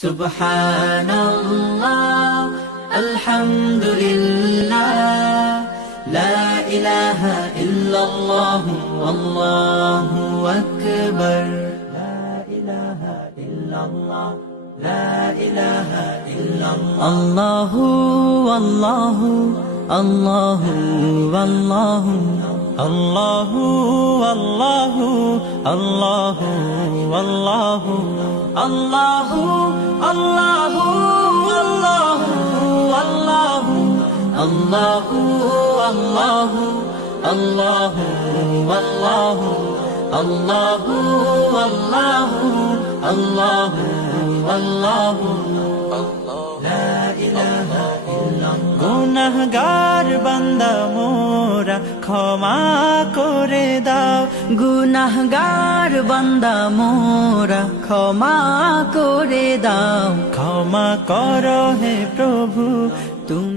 সুবহানাল্লাহ আলহামদুলিল্লাহ লা ইলাহা ইল্লাল্লাহ আল্লাহু আকবার লা ইলাহা ইল্লাল্লাহ লা ইলাহা ইল্লাল্লাহ আল্লাহু আল্লাহু আল্লাহু আল্লাহু আল্লাহু আল্লাহু আল্লাহু আল্লাহু আল্লাহু আল্লাহু আল্লাহু আল্লাহু আল্লাহু আল্লাহু আল্লাহু আল্লাহু আল্লাহু লা ইলাহা ইল্লাল্লাহ গুনাহগার বান্দা মোরা ক্ষমা করে দাও গুনাহগার বান্দা মোরা ক্ষমা করে দাও ক্ষমা করো হে প্রভু তুমি